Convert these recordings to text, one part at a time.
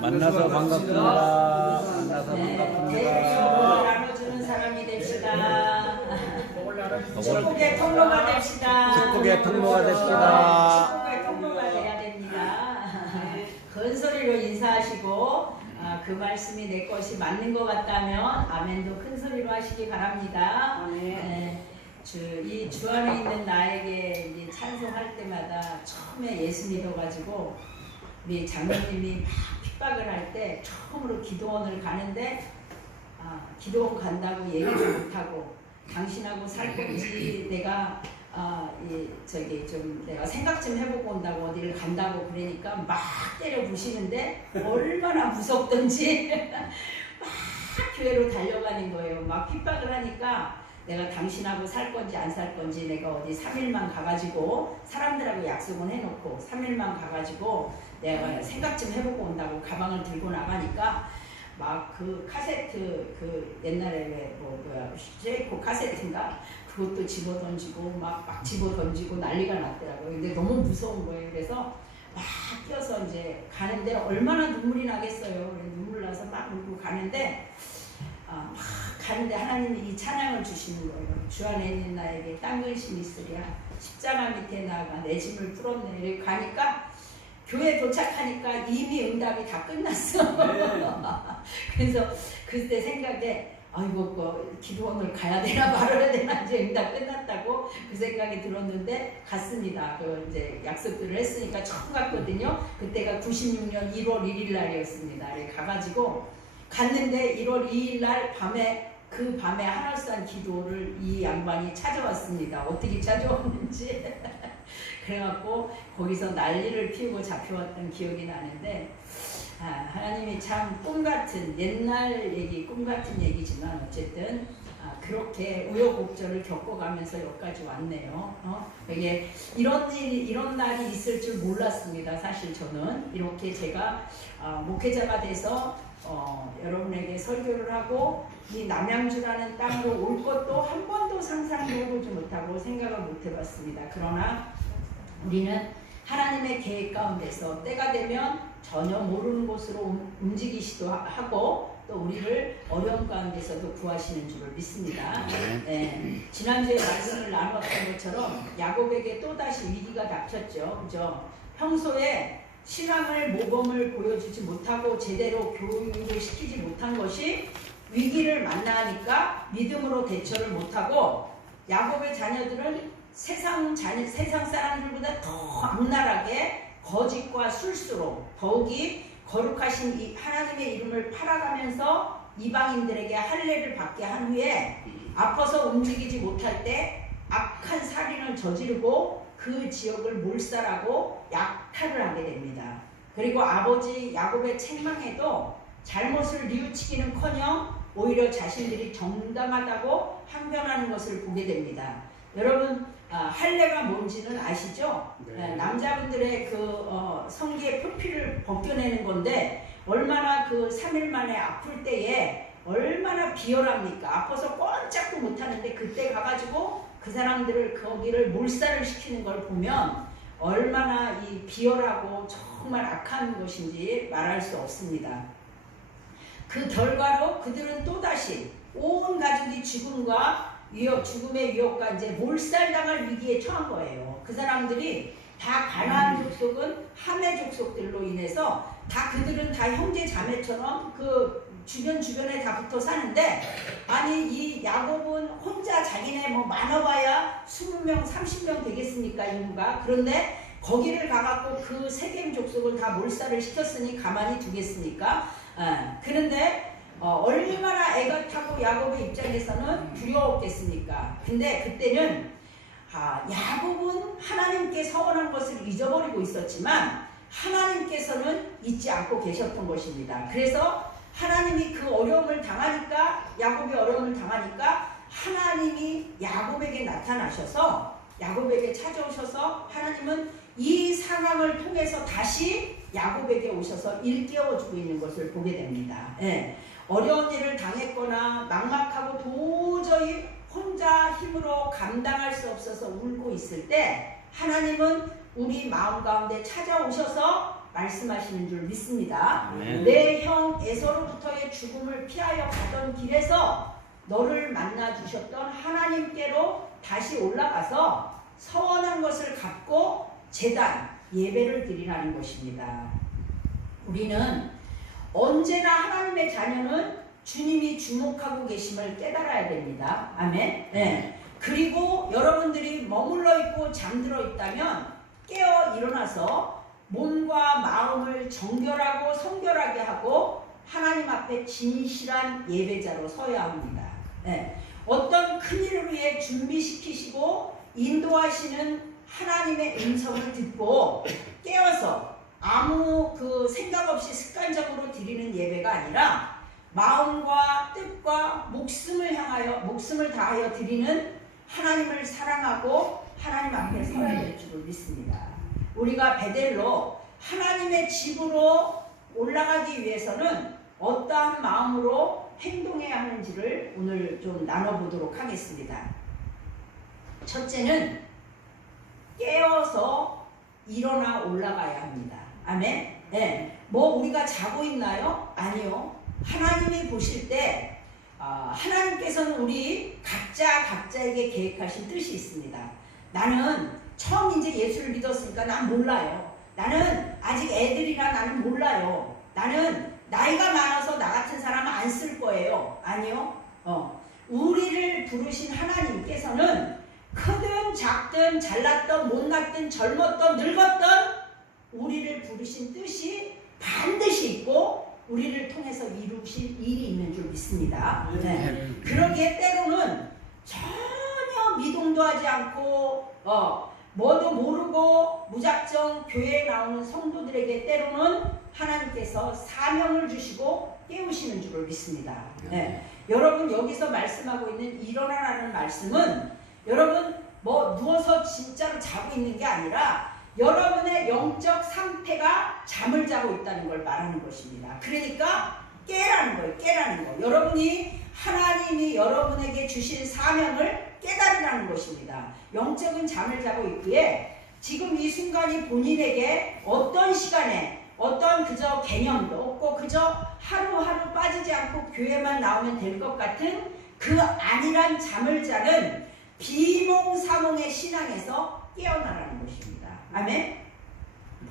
만나서 반갑습니다. 만나서 반갑습니다. 나눠주는 사람이 됩시다. 축복의 통로가 됩시다. 축복의 통로가 됩시다. 축복의 통로가 돼야 됩니다. 큰 소리로 인사하시고 그 말씀이 내 것이 맞는 것 같다면 아멘도 큰 소리로 하시기 바랍니다. 이 주 안에 있는 나에게 이제 찬송할 때마다 처음에 예수 믿어가지고 우리 장로님이 막 핍박을 할 때 처음으로 기도원을 가는데 기도원 간다고 얘기를 못하고 당신하고 살 건지 내가 내가 생각 좀 해보고 온다고 어디를 간다고 그러니까 막 때려 부시는데 얼마나 무섭던지 막 교회로 달려가는 거예요. 막 핍박을 하니까 내가 당신하고 살 건지 안 살 건지 내가 어디 3일만 가가지고 사람들하고 약속은 해놓고 3일만 가가지고 내가 생각 좀 해보고 온다고 가방을 들고 나가니까 막 그 카세트 그 옛날에 왜 쉐이코 카세트인가 그것도 집어 던지고 막 집어 던지고 난리가 났더라고요. 근데 너무 무서운 거예요. 그래서 막 뛰어서 이제 가는데 얼마나 눈물이 나겠어요. 눈물 나서 막 울고 가는데 막 가는데 하나님이 이 찬양을 주시는 거예요. 주 안에 있는 나에게 딴 근심이 있으랴 십자가 밑에 나가 내 짐을 풀었네. 이렇게 가니까 교회 도착하니까 이미 응답이 다 끝났어. 그래서 그때 생각에 아이고 기도원을 가야 되나 말아야 되나 이제 응답 끝났다고 그 생각이 들었는데 갔습니다. 그 이제 약속들을 했으니까 처음 갔거든요. 그때가 96년 1월 1일 날이었습니다. 가가지고 갔는데 1월 2일 날 그 밤에 하늘산 기도를 이 양반이 찾아왔습니다. 어떻게 찾아왔는지 그래갖고 거기서 난리를 피우고 잡혀왔던 기억이 나는데 하나님이 참 꿈같은 옛날 얘기 꿈같은 얘기지만 어쨌든 그렇게 우여곡절을 겪어가면서 여기까지 왔네요. 이게 이런 날이 있을 줄 몰랐습니다. 사실 저는 이렇게 제가 목회자가 돼서 여러분에게 설교를 하고 이 남양주라는 땅으로 올 것도 한 번도 상상도 해보지 못하고 생각을 못 해봤습니다. 그러나 우리는 하나님의 계획 가운데서 때가 되면 전혀 모르는 곳으로 움직이시도 하고 또 우리를 어려움 가운데서도 구하시는 줄을 믿습니다. 지난주에 말씀을 나누었던 것처럼 야곱에게 또다시 위기가 닥쳤죠. 그죠? 평소에 신앙을 모범을 보여주지 못하고 제대로 교육을 시키지 못한 것이 위기를 만나니까 믿음으로 대처를 못하고 야곱의 자녀들은 세상 사람들보다 더 악랄하게 거짓과 술수로 더욱이 거룩하신 이 하나님의 이름을 팔아가면서 이방인들에게 할례를 받게 한 후에 아파서 움직이지 못할 때 악한 살인을 저지르고 그 지역을 몰살하고 약탈을 하게 됩니다. 그리고 아버지 야곱의 책망에도 잘못을 뉘우치기는커녕 오히려 자신들이 정당하다고 항변하는 것을 보게 됩니다. 여러분 할례가 뭔지는 아시죠? 네. 남자분들의 성기의 표피를 벗겨내는 건데 얼마나 그 3일 만에 아플 때에 얼마나 비열합니까? 아파서 꼼짝도 못하는데 그때 가가지고 그 사람들을 거기를 몰살을 시키는 걸 보면 얼마나 이 비열하고 정말 악한 것인지 말할 수 없습니다. 그 결과로 그들은 또다시 온 가족이 죽음의 위협과 이제 몰살당할 위기에 처한 거예요. 그 사람들이 다 가나안 족속은 하메 족속들로 인해서 그들은 다 형제 자매처럼 그 주변에 다 붙어 사는데 아니 이 야곱은 혼자 자기네 많아봐야 20명 30명 되겠습니까 인구가. 그런데 거기를 가갖고 그 세겜 족속을 다 몰살을 시켰으니 가만히 두겠습니까? 그런데 얼마나 애가 타고 야곱의 입장에서는 두려웠겠습니까? 근데 그때는 야곱은 하나님께 서원한 것을 잊어버리고 있었지만 하나님께서는 잊지 않고 계셨던 것입니다. 그래서 하나님이 그 어려움을 당하니까 야곱이 어려움을 당하니까 하나님이 야곱에게 나타나셔서 야곱에게 찾아오셔서 하나님은 이 상황을 통해서 다시 야곱에게 오셔서 일깨워주고 있는 것을 보게 됩니다. 어려운 일을 당했거나 막막하고 도저히 혼자 힘으로 감당할 수 없어서 울고 있을 때 하나님은 우리 마음 가운데 찾아오셔서 말씀하시는 줄 믿습니다. 아멘. 내 형 에서로부터의 죽음을 피하여 가던 길에서 너를 만나 주셨던 하나님께로 다시 올라가서 서원한 것을 갚고 제단 예배를 드리라는 것입니다. 우리는 언제나 하나님의 자녀는 주님이 주목하고 계심을 깨달아야 됩니다. 아멘. 네. 그리고 여러분들이 머물러 있고 잠들어 있다면 깨어 일어나서 몸과 마음을 정결하고 성결하게 하고 하나님 앞에 진실한 예배자로 서야 합니다. 네. 어떤 큰 일을 위해 준비시키시고 인도하시는 하나님의 음성을 듣고 깨어서 아무 생각 없이 습관적으로 드리는 예배가 아니라 마음과 뜻과 목숨을 다하여 드리는 하나님을 사랑하고 하나님 앞에 서야 될 줄을 믿습니다. 우리가 베델로 하나님의 집으로 올라가기 위해서는 어떠한 마음으로 행동해야 하는지를 오늘 좀 나눠보도록 하겠습니다. 첫째는 깨어서 일어나 올라가야 합니다. 아멘. 네. 뭐 우리가 자고 있나요? 아니요. 하나님이 보실 때 하나님께서는 우리 각자에게 계획하신 뜻이 있습니다. 나는 처음 이제 예수를 믿었으니까 난 몰라요. 나는 아직 애들이라 나는 몰라요. 나는 나이가 많아서 나 같은 사람 안 쓸 거예요. 아니요. 우리를 부르신 하나님께서는 크든 작든 잘났든 못났든 젊었든 늙었든 우리를 부르신 뜻이 반드시 있고 우리를 통해서 이루실 일이 있는 줄 믿습니다. 네. 그러기에 때로는 전혀 미동도 하지 않고 뭐도 모르고 무작정 교회에 나오는 성도들에게 때로는 하나님께서 사명을 주시고 깨우시는 줄을 믿습니다. 네. 여러분 여기서 말씀하고 있는 일어나라는 말씀은 여러분 뭐 누워서 진짜로 자고 있는 게 아니라 여러분의 영적 상태가 잠을 자고 있다는 걸 말하는 것입니다. 그러니까 깨라는 거예요. 깨라는 거. 여러분이 하나님이 여러분에게 주신 사명을 깨달으라는 것입니다. 영적인 잠을 자고 있기에 지금 이 순간이 본인에게 어떤 시간에 어떤 그저 개념도 없고 그저 하루하루 빠지지 않고 교회만 나오면 될 것 같은 그 안일한 잠을 자는 비몽사몽의 신앙에서 깨어나라는 것입니다. 아멘.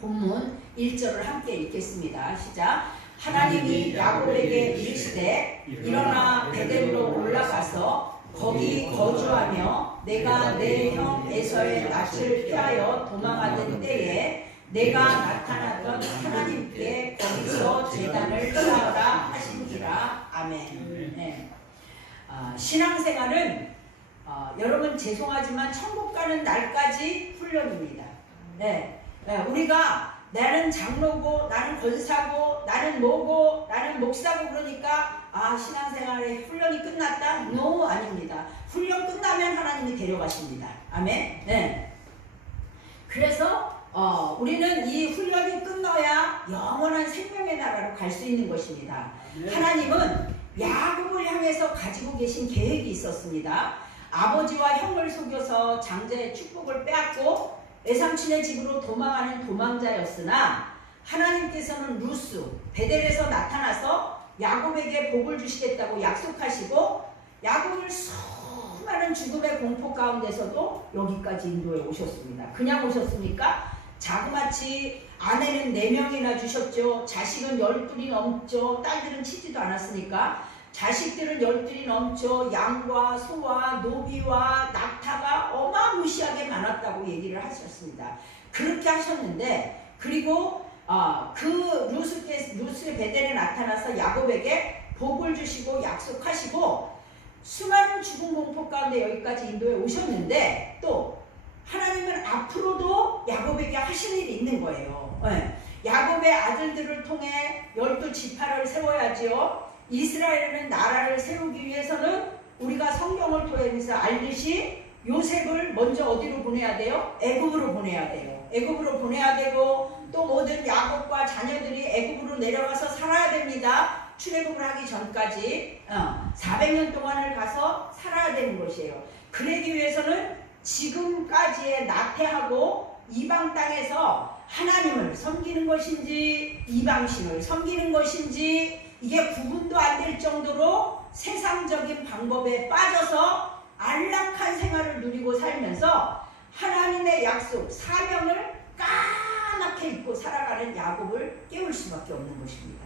본문 1절을 함께 읽겠습니다. 시작. 하나님이 야곱에게 이르시되 일어나 베델로 올라가서 거기 거주하며 내가 내 형 에서의 낯을 피하여 도망하던 때에 내가 나타났던 하나님께 거기서 제단을 쌓으라 하신지라. 아멘. 네. 신앙생활은 여러분 죄송하지만 천국 가는 날까지 훈련입니다. 네. 우리가 나는 장로고 나는 권사고 나는 뭐고 나는 목사고 그러니까 신앙생활의 훈련이 끝났다? No, 아닙니다. 훈련 끝나면 하나님이 데려가십니다. 아멘. 네. 그래서 우리는 이 훈련이 끝나야 영원한 생명의 나라로 갈 수 있는 것입니다. 하나님은 야곱을 향해서 가지고 계신 계획이 있었습니다. 아버지와 형을 속여서 장자의 축복을 빼앗고 외삼촌의 집으로 도망하는 도망자였으나 하나님께서는 루스 베델에서 나타나서 야곱에게 복을 주시겠다고 약속하시고 야곱을 수많은 죽음의 공포 가운데서도 여기까지 인도해 오셨습니다. 그냥 오셨습니까? 자그마치 아내는 4명이나 주셨죠. 자식은 12이 넘죠. 딸들은 치지도 않았으니까 자식들은 12이 넘죠. 양과 소와 노비와 낙타가 어마무시하게 많았다고 얘기를 하셨습니다. 그렇게 하셨는데 그리고 그 루스의 베델에 나타나서 야곱에게 복을 주시고 약속하시고 수많은 죽음 공포 가운데 여기까지 인도에 오셨는데 또 하나님은 앞으로도 야곱에게 하실 일이 있는 거예요. 네. 야곱의 아들들을 통해 12지파를 세워야지요. 이스라엘은 나라를 세우기 위해서는 우리가 성경을 통해서 알듯이 요셉을 먼저 어디로 보내야 돼요? 애굽으로 보내야 돼요. 애굽으로 보내야 되고 또 모든 야곱과 자녀들이 애굽으로 내려가서 살아야 됩니다. 출애굽을 하기 전까지 400년 동안을 가서 살아야 되는 것이에요. 그러기 위해서는 지금까지의 나태하고 이방 땅에서 하나님을 섬기는 것인지 이방신을 섬기는 것인지 이게 구분도 안 될 정도로 세상적인 방법에 빠져서 안락한 생활을 누리고 살면서 하나님의 약속, 사명을 까맣게 잊고 살아가는 야곱을 깨울 수밖에 없는 것입니다.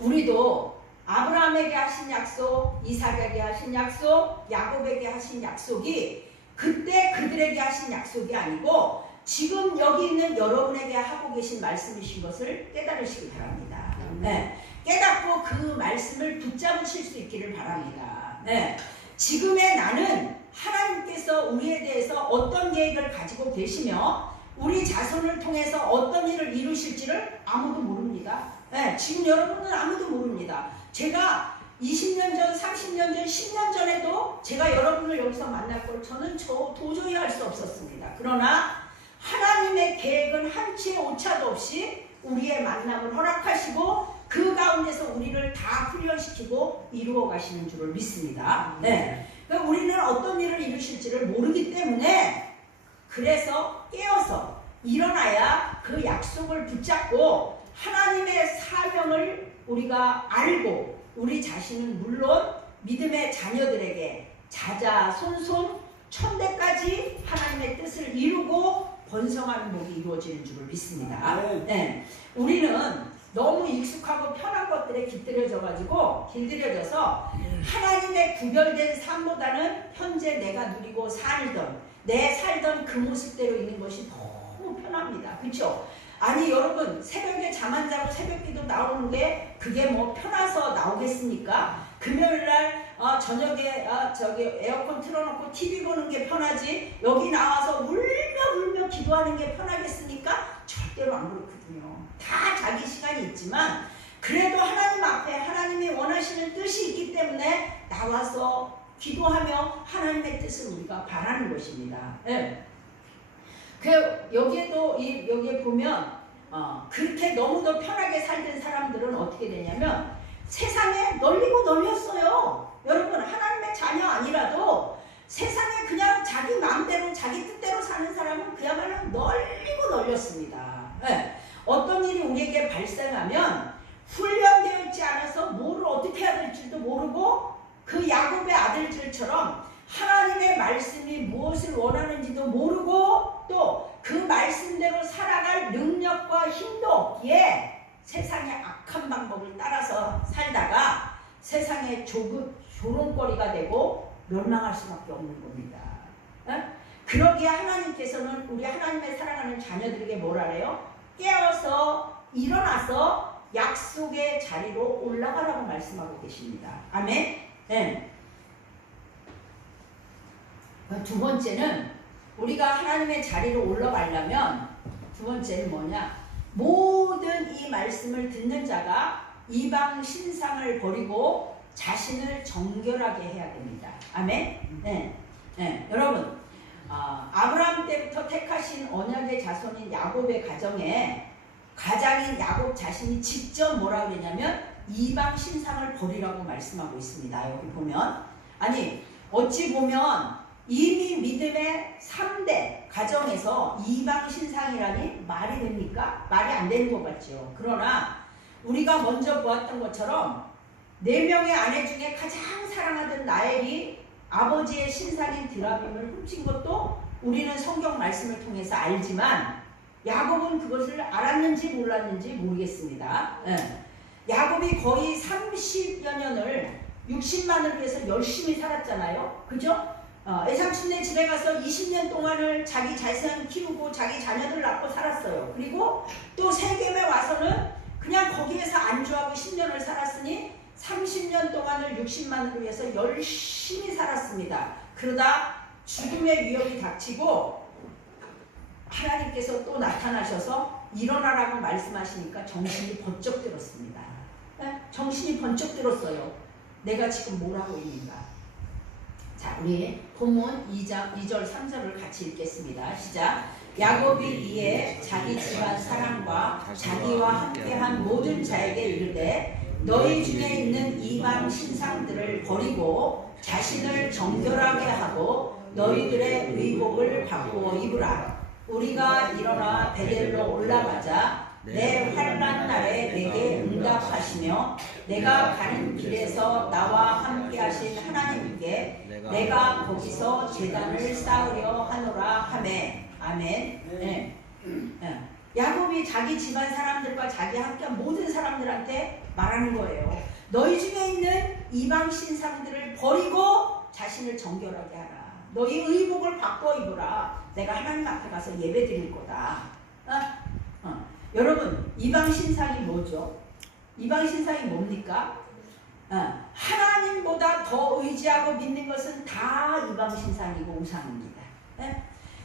우리도 아브라함에게 하신 약속, 이삭에게 하신 약속, 야곱에게 하신 약속이 그때 그들에게 하신 약속이 아니고 지금 여기 있는 여러분에게 하고 계신 말씀이신 것을 깨달으시기 바랍니다. 네. 깨닫고 그 말씀을 붙잡으실 수 있기를 바랍니다. 네. 지금의 나는 하나님께서 우리에 대해서 어떤 계획을 가지고 계시며 우리 자손을 통해서 어떤 일을 이루실지를 아무도 모릅니다. 네. 지금 여러분은 아무도 모릅니다. 제가 20년 전, 30년 전, 10년 전에도 제가 여러분을 여기서 만날 걸 저는 도저히 할 수 없었습니다. 그러나 하나님의 계획은 한치의 오차도 없이 우리의 만남을 허락하시고 그 가운데서 우리를 다 훈련시키고 이루어 가시는 줄을 믿습니다. 네. 그러니까 우리는 어떤 일을 이루실지를 모르기 때문에 그래서 깨어서 일어나야 그 약속을 붙잡고 하나님의 사명을 우리가 알고 우리 자신은 물론 믿음의 자녀들에게 자자손손 천대까지 하나님의 뜻을 이루고 번성하는 복이 이루어지는 줄을 믿습니다. 네. 우리는 너무 익숙하고 편한 것들에 길들여져서 하나님의 구별된 삶보다는 현재 내가 누리고 살던 그 모습대로 있는 것이 너무 편합니다. 그렇죠? 아니 여러분 새벽에 잠 안 자고 새벽기도 나오는 게 그게 뭐 편해서 나오겠습니까? 금요일날 저녁에 에어컨 틀어놓고 TV 보는 게 편하지 여기 나와서 울며 기도하는 게 편하겠습니까? 절대로 안 그렇거든요. 다 자기 시간이 있지만 그래도 하나님 앞에 하나님이 원하시는 뜻이 있기 때문에 나와서 기도하며 하나님의 뜻을 우리가 바라는 것입니다. 네. 여기에 보면 그렇게 너무도 편하게 살던 사람들은 어떻게 되냐면 세상에 널리고 널렸어요. 여러분 하나님의 자녀 아니라도 세상에 그냥 자기 마음대로 자기 뜻대로 사는 사람은 그야말로 널리고 널렸습니다. 네. 어떤 일이 우리에게 발생하면 훈련되어 있지 않아서 뭐를 어떻게 해야 될지도 모르고 그 야곱의 아들들처럼 하나님의 말씀이 무엇을 원하는지도 모르고 또 그 말씀대로 살아갈 능력과 힘도 없기에 세상의 악한 방법을 따라서 살다가 세상의 조롱거리가 되고 멸망할 수밖에 없는 겁니다. 그러기에 하나님께서는 우리 하나님의 사랑하는 자녀들에게 뭐라 그래요? 깨어서 일어나서 약속의 자리로 올라가라고 말씀하고 계십니다. 아멘? 네. 두 번째는 우리가 하나님의 자리로 올라가려면 두 번째는 뭐냐? 모든 이 말씀을 듣는 자가 이방 신상을 버리고 자신을 정결하게 해야 됩니다. 아멘? 네. 네. 여러분 아브라함 때부터 택하신 언약의 자손인 야곱의 가장인 야곱 자신이 직접 뭐라 그러냐면 이방 신상을 버리라고 말씀하고 있습니다. 여기 보면 어찌 보면 이미 믿음의 3대 가정에서 이방 신상이라니 말이 됩니까? 말이 안 되는 것 같죠. 그러나 우리가 먼저 보았던 것처럼 4명의 아내 중에 가장 사랑하던 나엘이 아버지의 신상인 드라빔을 훔친 것도 우리는 성경 말씀을 통해서 알지만 야곱은 그것을 알았는지 몰랐는지 모르겠습니다. 야곱이 거의 30여 년을 60만을 위해서 열심히 살았잖아요. 그죠? 애삼촌네 집에 가서 20년 동안을 자기 자손 키우고 자기 자녀들 낳고 살았어요. 그리고 또 세겜에 와서는 그냥 거기에서 안주하고 10년을 살았으니 30년 동안을 60만을 위해서 열심히 살았습니다. 그러다 죽음의 위협이 닥치고 하나님께서 또 나타나셔서 일어나라고 말씀하시니까 정신이 번쩍 들었습니다. 정신이 번쩍 들었어요. 내가 지금 뭘 하고 있는가? 자, 우리 본문 2절 3절을 같이 읽겠습니다. 시작. 야곱이 이에 자기 집안 사람과 자기와 함께한 모든 자에게 이르되 너희 중에 있는 이방 신상들을 버리고 자신을 정결하게 하고 너희들의 의복을 바꾸어 입으라. 우리가 일어나 베델로 올라가자 내 환난 날에 내게 응답하시며 내가 가는 길에서 나와 함께 하신 하나님께 내가 거기서 제단을 쌓으려 하노라 하매. 아멘. 네. 야곱이 자기 집안 사람들과 자기 함께한 모든 사람들한테 말하는 거예요. 너희 중에 있는 이방 신상들을 버리고 자신을 정결하게 하라. 너희 의복을 바꿔 입으라. 내가 하나님 앞에 가서 예배 드릴 거다. 여러분, 이방 신상이 뭐죠? 이방 신상이 뭡니까? 하나님보다 더 의지하고 믿는 것은 다 이방 신상이고 우상입니다.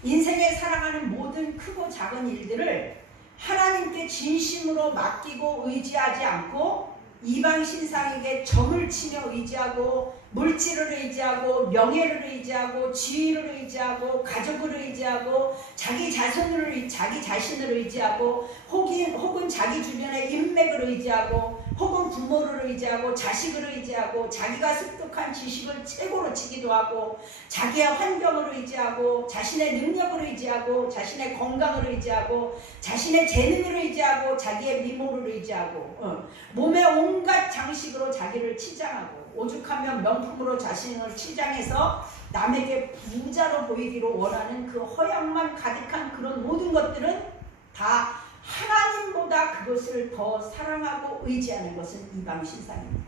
인생에 살아가는 모든 크고 작은 일들을 하나님께 진심으로 맡기고 의지하지 않고 이방 신상에게 점을 치며 의지하고 물질을 의지하고 명예를 의지하고 지위를 의지하고 가족을 의지하고 자기 자신을 의지하고 혹은 자기 주변의 인맥을 의지하고 혹은 부모를 의지하고 자식을 의지하고 자기가 습득한 지식을 최고로 치기도 하고 자기의 환경을 의지하고 자신의 능력을 의지하고 자신의 건강을 의지하고 자신의 재능을 의지하고 자기의 미모를 의지하고 몸의 온갖 장식으로 자기를 치장하고 오죽하면 명품으로 자신을 치장해서 남에게 부자로 보이기로 원하는 그 허영만 가득한 그런 모든 것들은 다 하나님보다 그것을 더 사랑하고 의지하는 것은 이방 신상입니다.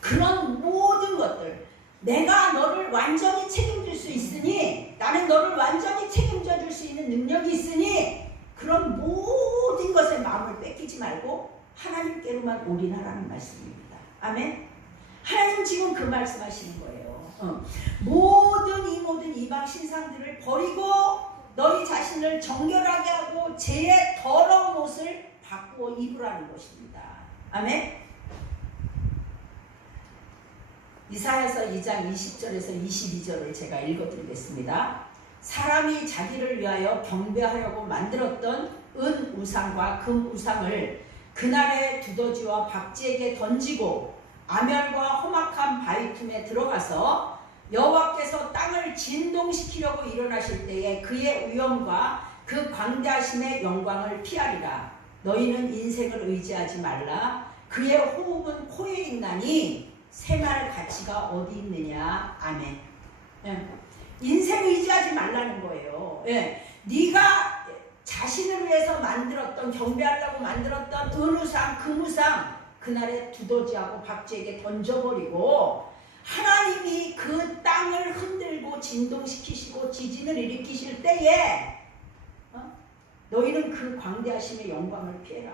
그런 모든 것들, 내가 너를 완전히 책임질 수 있으니, 나는 너를 완전히 책임져 줄 수 있는 능력이 있으니 그런 모든 것에 마음을 뺏기지 말고 하나님께로만 올인하라는 말씀입니다. 아멘. 하나님 지금 그 말씀하시는 거예요. 모든 이방 신상들을 버리고 너희 자신을 정결하게 하고 죄의 더러운 옷을 바꾸어 입으라는 것입니다. 아멘. 이사야서 2장 20절에서 22절을 제가 읽어드리겠습니다. 사람이 자기를 위하여 경배하려고 만들었던 은 우상과 금 우상을 그날의 두더지와 박쥐에게 던지고 아멸과 험악한 바위 틈에 들어가서 여호와께서 땅을 진동시키려고 일어나실 때에 그의 위엄과 그 광대하심의 영광을 피하리라. 너희는 인생을 의지하지 말라. 그의 호흡은 코에 있나니 생활 가치가 어디 있느냐. 아멘. 인생 의지하지 말라는 거예요. 네가 자신을 위해서 만들었던 경배하려고 만들었던 은우상 금우상 그날의 두더지하고 박쥐에게 던져버리고 하나님이 그 땅을 흔들고 진동시키시고 지진을 일으키실 때에 너희는 그 광대하심의 영광을 피해라.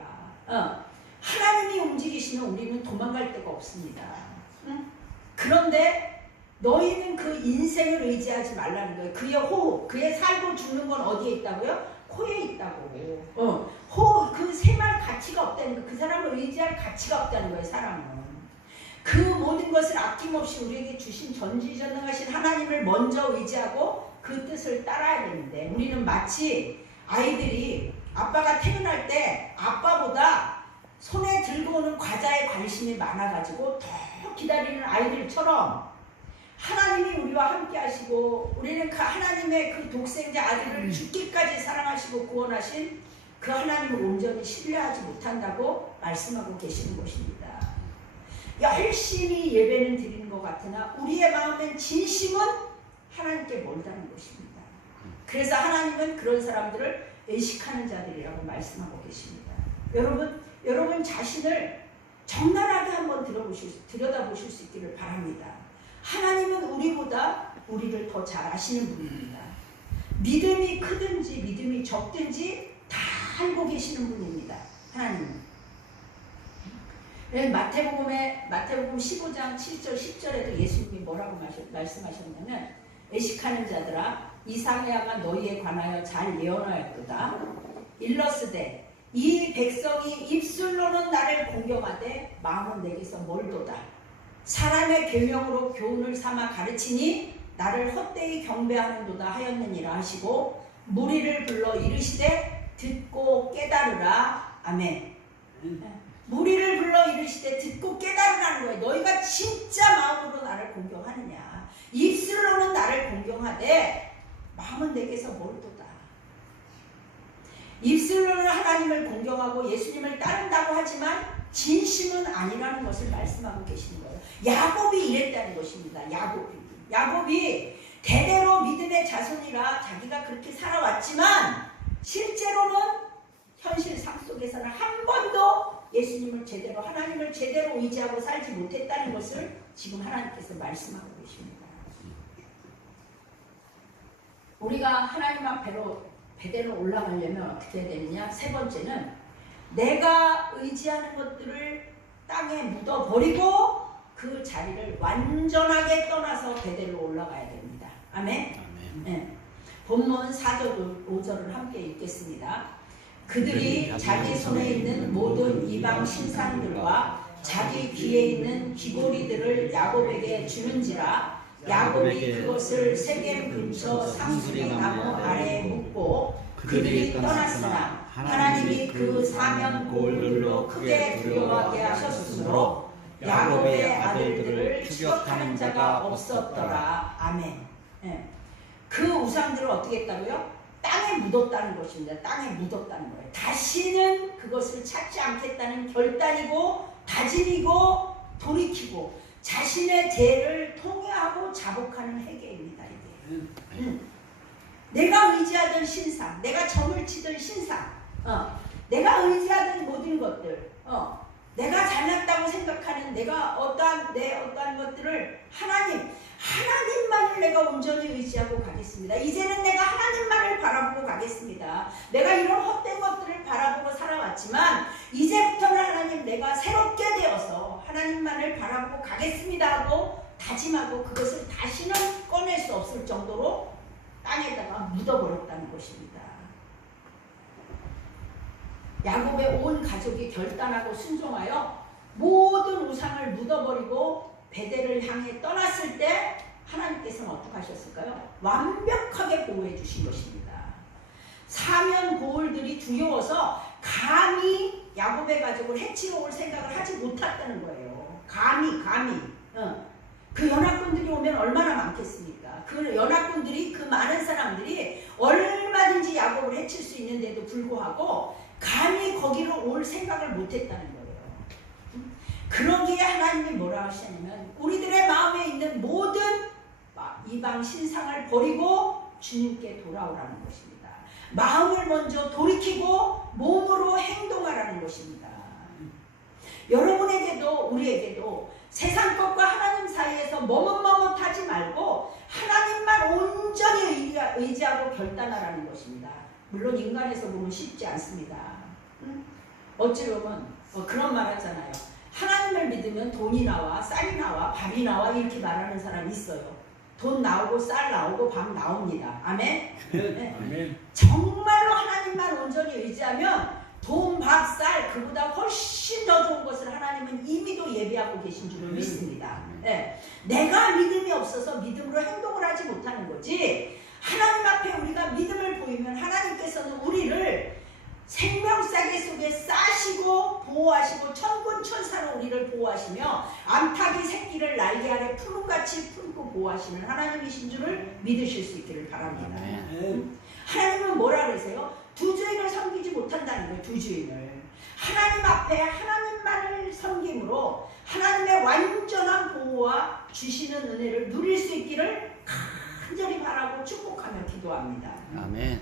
하나님이 움직이시면 우리는 도망갈 데가 없습니다. 그런데 너희는 그 인생을 의지하지 말라는 거예요. 그의 호흡, 그의 살고 죽는 건 어디에 있다고요? 코에 있다고. 호흡, 그 생활 가치가 없다는 거예요. 그 사람을 의지할 가치가 없다는 거예요. 사람은. 그 모든 것을 아낌없이 우리에게 주신 전지전능하신 하나님을 먼저 의지하고 그 뜻을 따라야 되는데 우리는 마치 아이들이 아빠가 퇴근할 때 아빠보다 손에 들고 오는 과자에 관심이 많아가지고 더 기다리는 아이들처럼 하나님이 우리와 함께 하시고 우리는 그 하나님의 그 독생자 아들을 죽기까지 사랑하시고 구원하신 그 하나님을 온전히 신뢰하지 못한다고 말씀하고 계시는 것입니다. 열심히 예배는 드리는 것 같으나 우리의 마음엔 진심은 하나님께 멀다는 것입니다. 그래서 하나님은 그런 사람들을 의식하는 자들이라고 말씀하고 계십니다. 여러분 자신을 적나라하게 한번 들여다보실 수 있기를 바랍니다. 하나님은 우리보다 우리를 더 잘 아시는 분입니다. 믿음이 크든지 믿음이 적든지 다 알고 계시는 분입니다. 하나님은. 마태복음 15장 7절 10절에도 예수님이 뭐라고 말씀하셨냐면 애식하는 자들아 이사야가 너희에 관하여 잘 예언하였도다. 일러스되 이 백성이 입술로는 나를 공경하되 마음은 내게서 멀도다. 사람의 계명으로 교훈을 삼아 가르치니 나를 헛되이 경배하는도다 하였느니라 하시고 무리를 불러 이르시되 듣고 깨달으라. 아멘. 무리를 불러 이르시되 듣고 깨달으라는 거예요. 너희가 진짜 마음으로 나를 공경하느냐. 입술로는 나를 공경하되 마음은 내게서 멀도다. 입술로는 하나님을 공경하고 예수님을 따른다고 하지만 진심은 아니라는 것을 말씀하고 계시는 거예요. 야곱이 이랬다는 것입니다. 야곱이 대대로 믿음의 자손이라 자기가 그렇게 살아왔지만 실제로는 현실 삶 속에서는 한 번도 예수님을 제대로, 하나님을 제대로 의지하고 살지 못했다는 것을 지금 하나님께서 말씀하고 계십니다. 우리가 하나님 앞으로 베델로 올라가려면 어떻게 해야 되느냐? 세 번째는 내가 의지하는 것들을 땅에 묻어버리고 그 자리를 완전하게 떠나서 베델로 올라가야 됩니다. 아멘? 네. 본문 4절 5절을 함께 읽겠습니다. 그들이 자기 손에 있는 모든 이방 신상들과 자기 귀에 있는 귀고리들을 야곱에게 주는지라 야곱이 그것을 세겜 근처 상수리 나무 아래에 묻고 그들이 떠났으나 하나님이 그 사면골들로 크게 두려워하게 하셨으므로 야곱의 아들들을 추격하는 자가 없었더라. 아멘. 네. 그 우상들을 어떻게 했다고요? 땅에 묻었다는 것입니다. 땅에 묻었다는 거예요. 다시는 그것을 찾지 않겠다는 결단이고 다짐이고 돌이키고 자신의 죄를 통회하고 자복하는 회개입니다. 이게. 내가 의지하던 신상, 내가 점을 치던 신상, 내가 의지하던 모든 것들, 내가 잘났다고 생각하는 내가 어떠한 것들을 하나님만을 내가 온전히 의지하고 가겠습니다. 이제는 내가 하나님만을 바라보고 가겠습니다. 내가 이런 헛된 것들을 바라보고 살아왔지만 이제부터는 하나님 내가 새롭게 되어서 하나님만을 바라보고 가겠습니다 하고 다짐하고 그것을 다시는 꺼낼 수 없을 정도로 땅에다가 묻어버렸다는 것입니다. 야곱의 온 가족이 결단하고 순종하여 모든 우상을 묻어버리고 베델을 향해 떠났을 때 하나님께서는 어떻게 하셨을까요? 완벽하게 보호해 주신 것입니다. 사면 고을들이 두려워서 감히 야곱의 가족을 해치러 올 생각을 하지 못했다는 거예요. 감히 그 연합군들이 오면 얼마나 많겠습니까? 그 연합군들이, 그 많은 사람들이 얼마든지 야곱을 해칠 수 있는데도 불구하고 감히 거기로 올 생각을 못했다는 거예요. 그러기에 하나님이 뭐라 하시냐면 우리들의 마음에 있는 모든 이방 신상을 버리고 주님께 돌아오라는 것입니다. 마음을 먼저 돌이키고 몸으로 행동하라는 것입니다. 여러분에게도 우리에게도 세상 것과 하나님 사이에서 머뭇머뭇하지 말고 하나님만 온전히 의지하고 결단하라는 것입니다. 물론 인간에서 보면 쉽지 않습니다. 어찌 보면 그런 말 하잖아요. 하나님을 믿으면 돈이 나와, 쌀이 나와, 밥이 나와 이렇게 말하는 사람이 있어요. 돈 나오고 쌀 나오고 밥 나옵니다. 아멘? 네. 아멘. 정말로 하나님만 온전히 의지하면 돈, 밥, 쌀 그보다 훨씬 더 좋은 것을 하나님은 이미도 예비하고 계신 줄을 믿습니다. 네. 내가 믿음이 없어서 믿음으로 행동을 하지 못하는 거지 하나님 앞에 우리가 믿음을 보이면 하나님께서는 우리를 생명싸개 속에 싸시고 보호하시고 천군천사로 우리를 보호하시며 암탉이 새끼를 날개 아래 푸른같이 품고 보호하시는 하나님이신 줄을 믿으실 수 있기를 바랍니다. 하나님은 뭐라 그러세요? 두 주인을 섬기지 못한다는 거예요. 두 주인을. 하나님 앞에 하나님만을 섬김으로 하나님의 완전한 보호와 주시는 은혜를 누릴 수 있기를 간절히 바라고 축복하며 기도합니다. 아멘.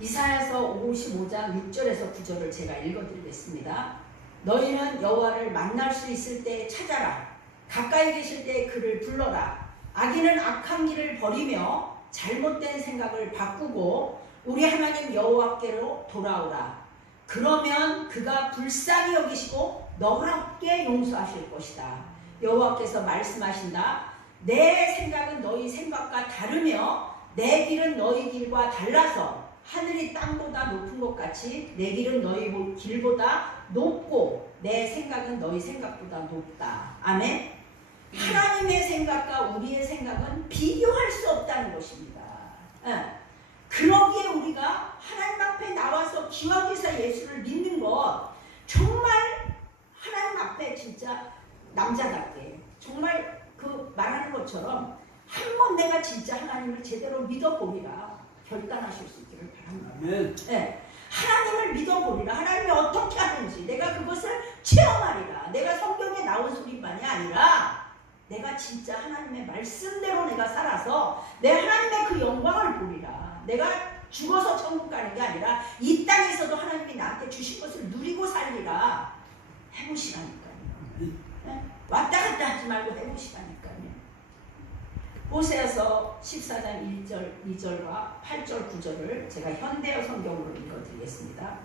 이사야서 55장 6절에서 9절을 제가 읽어드리겠습니다. 너희는 여호와를 만날 수 있을 때 찾아라. 가까이 계실 때 그를 불러라. 악인은 악한 길을 버리며 잘못된 생각을 바꾸고 우리 하나님 여호와께로 돌아오라. 그러면 그가 불쌍히 여기시고 너그럽게 용서하실 것이다. 여호와께서 말씀하신다. 내 생각은 너희 생각과 다르며 내 길은 너희 길과 달라서 하늘이 땅보다 높은 것 같이 내 길은 너희 길보다 높고 내 생각은 너희 생각보다 높다. 아멘. 하나님의 생각과 우리의 생각은 비교할 수 없다는 것입니다. 그러기에 우리가 하나님 앞에 나와서 기와기사 예수를 믿는 것 정말 하나님 앞에 진짜 남자답게 정말 그 말하는 것처럼 한번 내가 진짜 하나님을 제대로 믿어보리라 결단하실 수 있기를 바랍니다. 아멘. 네. 하나님을 믿어보리라. 하나님이 어떻게 하는지 내가 그것을 체험하리라. 내가 성경에 나온 소리만이 아니라 내가 진짜 하나님의 말씀대로 내가 살아서 내 하나님의 그 영광을 보리라. 내가 죽어서 천국 가는 게 아니라 이 땅에서도 하나님이 나한테 주신 것을 누리고 살리라. 해보시라니까요. 네? 왔다 갔다 하지 말고 해보시라니까요. 호세아서 14장 1절, 2절과 8절, 9절을 제가 현대어 성경으로 읽어드리겠습니다.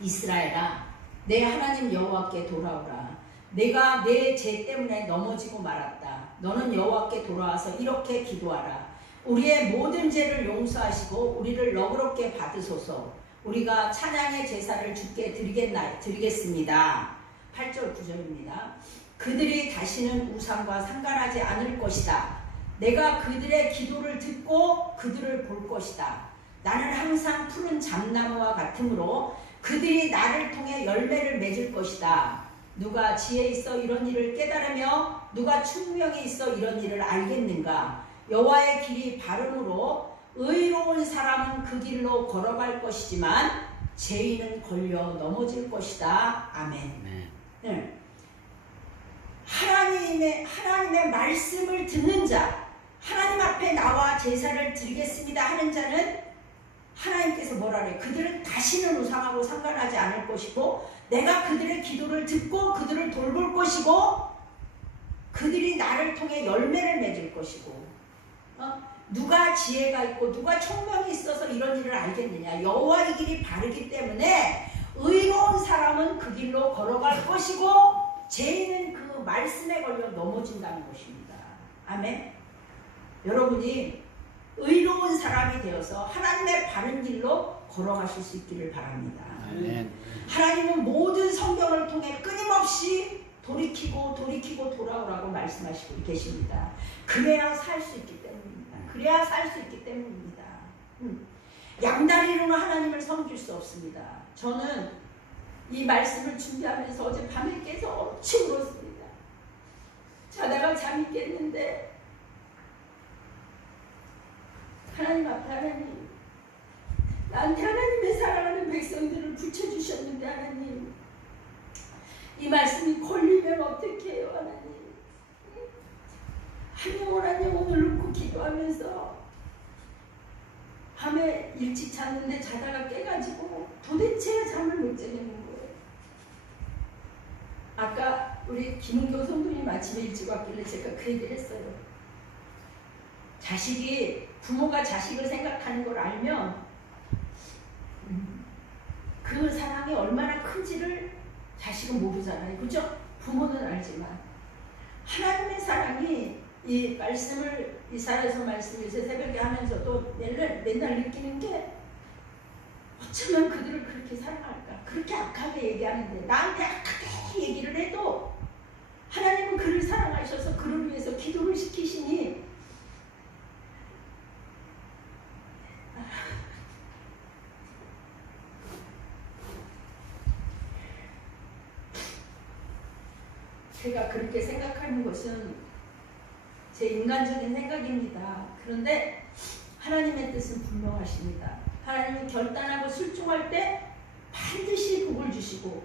이스라엘아, 내 하나님 여호와께 돌아오라. 내가 내 죄 때문에 넘어지고 말았다. 너는 여호와께 돌아와서 이렇게 기도하라. 우리의 모든 죄를 용서하시고 우리를 너그럽게 받으소서. 우리가 찬양의 제사를 주께 드리겠습니다. 8절 9절입니다. 그들이 다시는 우상과 상관하지 않을 것이다. 내가 그들의 기도를 듣고 그들을 볼 것이다. 나는 항상 푸른 잠나무와 같으므로 그들이 나를 통해 열매를 맺을 것이다. 누가 지혜 있어 이런 일을 깨달으며 누가 총명이 있어 이런 일을 알겠는가? 여호와의 길이 바름으로 의로운 사람은 그 길로 걸어갈 것이지만 죄인은 걸려 넘어질 것이다. 아멘. 네. 하나님의 말씀을 듣는 자, 하나님 앞에 나와 제사를 드리겠습니다 하는 자는 하나님께서 뭐라 그래요? 그들은 다시는 우상하고 상관하지 않을 것이고 내가 그들의 기도를 듣고 그들을 돌볼 것이고 그들이 나를 통해 열매를 맺을 것이고 누가 지혜가 있고 누가 총명이 있어서 이런 일을 알겠느냐? 여호와의 길이 바르기 때문에 의로운 사람은 그 길로 걸어갈 것이고 죄인은 그 말씀에 걸려 넘어진다는 것입니다. 아멘. 여러분이 의로운 사람이 되어서 하나님의 바른 길로 걸어가실 수 있기를 바랍니다. 아멘. 하나님은 모든 성경을 통해 끊임없이 돌이키고 돌아오라고 말씀하시고 계십니다. 그래야 살 수 있기 때문입니다. 그래야 살 수 있기 때문입니다. 양다리로는 하나님을 섬길 수 없습니다. 저는 이 말씀을 준비하면서 어제 밤에 깨서 엄청 울었습니다. 자다가 잠이 깼는데 하나님 앞에 하나님, 나한테 하나님의 사랑하는 백성들을 붙여주셨는데 하나님, 이 말씀이 걸리면 어떻게 해요 하나님? 한 영혼 한 영혼을 놓고 기도하면서 밤에 일찍 잤는데 자다가 깨가지고 도대체 잠을 못 자겠는 거예요. 아까 우리 김은교 성도님 아침에 일찍 왔길래 제가 그 얘기를 했어요. 부모가 자식을 생각하는 걸 알면 그 사랑이 얼마나 큰지를 자식은 모르잖아요. 그죠? 부모는 알지만 하나님의 사랑이 이 말씀을 이사야서 말씀 요새 새벽에 하면서도 맨날 느끼는 게 어쩌면 그들을 그렇게 사랑할까? 그렇게 악하게 얘기하는데 나한테 악하게 얘기를 해도 하나님은 그를 사랑하셔서 그를 위해서 기도를 시키시니 제가 그렇게 생각하는 것은 제 인간적인 생각입니다. 그런데 하나님의 뜻은 분명하십니다. 하나님은 결단하고 술중할 때 반드시 복을 주시고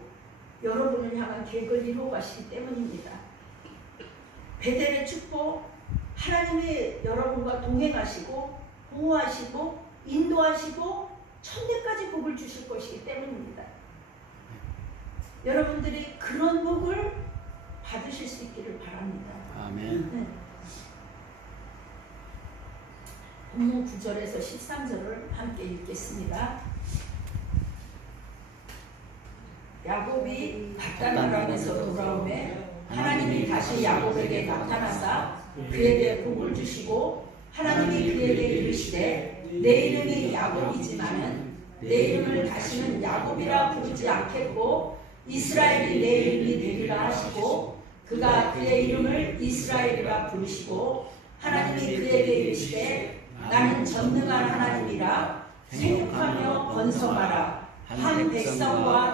여러분을 향한 계획을 이루어 가시기 때문입니다. 베델의 축복, 하나님이 여러분과 동행하시고 보호하시고 인도하시고 천대까지 복을 주실 것이기 때문입니다. 여러분들이 그런 복을 받으실 수 있기를 바랍니다. 아멘. 네. 본문 9절에서 13절을 함께 읽겠습니다. 야곱이 paddan-aram에서 돌아오매 하나님이 다시 야곱에게 나타나사 그에게 복을 주시고 하나님이 그에게 이르시되 내 이름이 야곱이지만은 내 이름을 다시는 야곱이라 부르지 않겠고 이스라엘이 내 이름이 되리라 하시고 그가 그의 이름을 이스라엘이라 부르시고 하나님이 그에게 이르시되 나는 전능한 하나님이라 생육하며 번성하라 한 백성과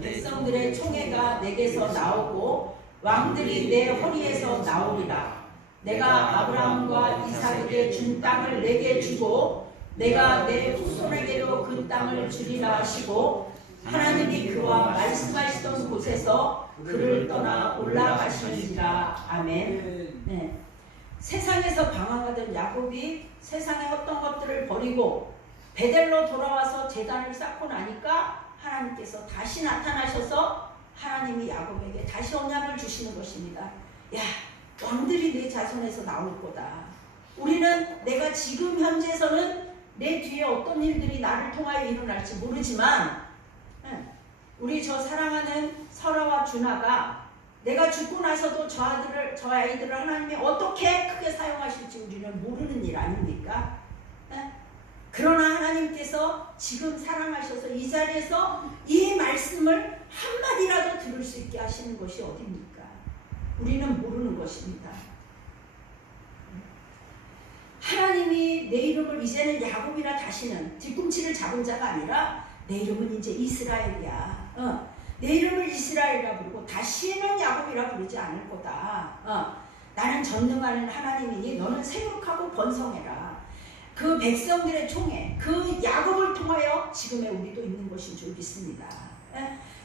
백성들의 총회가 내게서 나오고 왕들이 내 허리에서 나오리라 내가 아브라함과 이삭에게 준 땅을 내게 주고 내가 내 후손에게도 그 땅을 주리라 하시고 하나님이 그와 말씀하시던 곳에서 그를 떠나 올라가시니라. 아멘. 네. 세상에서 방황하던 야곱이 세상의 어떤 것들을 버리고 베델로 돌아와서 제단을 쌓고 나니까 하나님께서 다시 나타나셔서 하나님이 야곱에게 다시 언약을 주시는 것입니다. 야, 왕들이 내 자손에서 나올 거다. 우리는 내가 지금 현재에서는 내 뒤에 어떤 일들이 나를 통하여 일어날지 모르지만 우리 저 사랑하는 설아와 준하가 내가 죽고 나서도 저 아이들을 하나님이 어떻게 크게 사용하실지 우리는 모르는 일 아닙니까? 그러나 하나님께서 지금 사랑하셔서 이 자리에서 이 말씀을 한마디라도 들을 수 있게 하시는 것이 어디입니까? 우리는 모르는 것입니다. 하나님이 내 이름을 이제는 야곱이라 다시는 뒤꿈치를 잡은 자가 아니라 내 이름은 이제 이스라엘이야. 내 이름을 이스라엘이라 부르고 다시는 야곱이라 부르지 않을 거다. 나는 전능하는 하나님이니 너는 생육하고 번성해라. 그 백성들의 총에 그 야곱을 통하여 지금의 우리도 있는 것인 줄 믿습니다.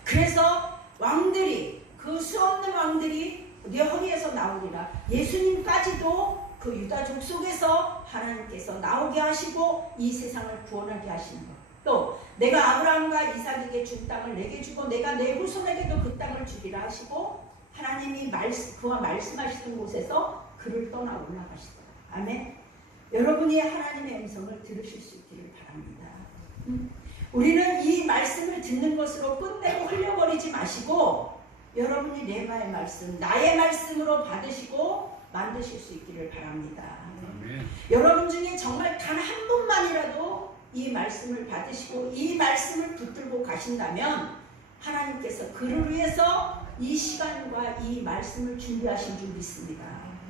그래서 왕들이 그 수없는 왕들이 네 허리에서 나오리라. 예수님까지도 그 유다족 속에서 하나님께서 나오게 하시고 이 세상을 구원하게 하시는 것. 또 내가 아브라함과 이삭에게 준 땅을 내게 주고 내가 내 후손에게도 그 땅을 주리라 하시고 하나님이 그와 말씀하시던 곳에서 그를 떠나 올라가시더라. 아멘. 여러분이 하나님의 음성을 들으실 수 있기를 바랍니다. 우리는 이 말씀을 듣는 것으로 끝내고 흘려버리지 마시고 여러분이 레마의 말씀, 나의 말씀으로 받으시고 만드실 수 있기를 바랍니다. 아멘. 여러분 중에 정말 단 한 분만이라도 이 말씀을 받으시고 이 말씀을 붙들고 가신다면 하나님께서 그를 위해서 이 시간과 이 말씀을 준비하신 줄 믿습니다.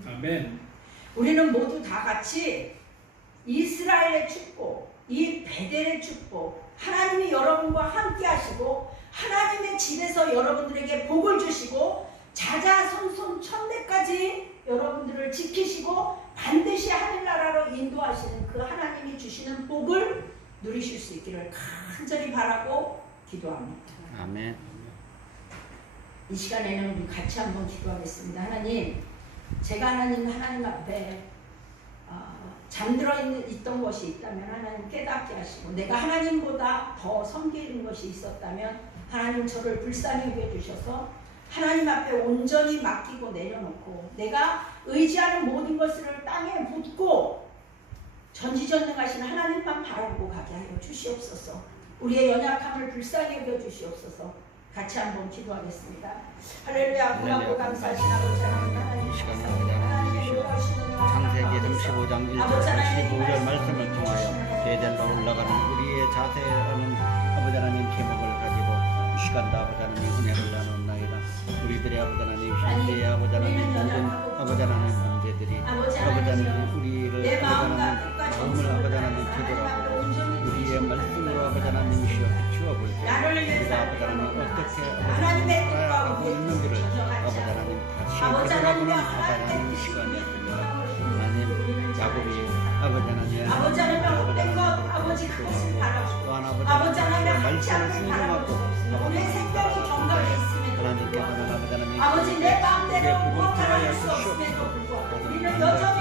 아멘. 우리는 모두 다 같이 이스라엘의 축복, 이 베델의 축복, 하나님이 여러분과 함께 하시고 하나님의 집에서 여러분들에게 복을 주시고 자자손손 천대까지 여러분들을 지키시고 반드시 하늘나라로 인도하시는 그 하나님이 주시는 복을 누리실 수 있기를 간절히 바라고 기도합니다. 아멘. 이 시간에는 우리 같이 한번 기도하겠습니다. 하나님, 제가 하나님 앞에 잠들어 있던 것이 있다면 하나님 깨닫게 하시고 내가 하나님보다 더 섬기는 것이 있었다면 하나님 저를 불쌍히 여겨주셔서 하나님 앞에 온전히 맡기고 내려놓고 내가 의지하는 모든 것을 땅에 묻고 전지전능하신 하나님만 바라보고 가게 하여 주시옵소서. 우리의 연약함을 불쌍히 여겨주시옵소서. 같이 한번 기도하겠습니다. 할렐루야. 고맙고 감사하신 아버지 하나님, 이 시간에 창세기 35장 1절 15절 말씀을 통하여 베델로 올라가는 우리의 자세라는 아버지 하나님 제목을 가지고 이 시간도 아버지 하나님 은혜를 나누나이다. 우리들의 아버지 하나님 현재의 아버지 하나님 모든 아버지 하나님 문제들이 아버지 하나님 우리를 아버지 하나님 마음을 아버지 하나님 되돌아보고 우리의 말씀으로 아버지 하나님 치워볼 때 우리가 아버지 하나님 어떻게 살아가고 있는지를 아버지 하나님 다시 되돌아보는 아버지 하나님 시간이 하나님 야곱이 아버지 하나님 아버지 하나님 못된 것 아버지 그것을 바라시고 아버지 하나님 말씀을 순종하고 우리의 생명이 경각에 있음에도 하나님께서는 아버지 하나님 아버지 내 마음대로 무엇하라 수 없음에도 불구하고 우리는 여전히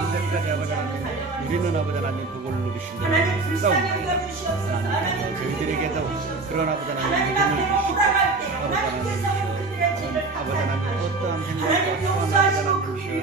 우리는 아버지 하나님 그걸 누리신다. 하나님 불쌍히 여겨주시옵소서. 하나님 그들에게도 그런 아버지 하나님 하나님 앞에 돌아갈 때 하나님께서 그들의 죄를 아버지 하나님 어떠한 하나님 용서하시고 그 위에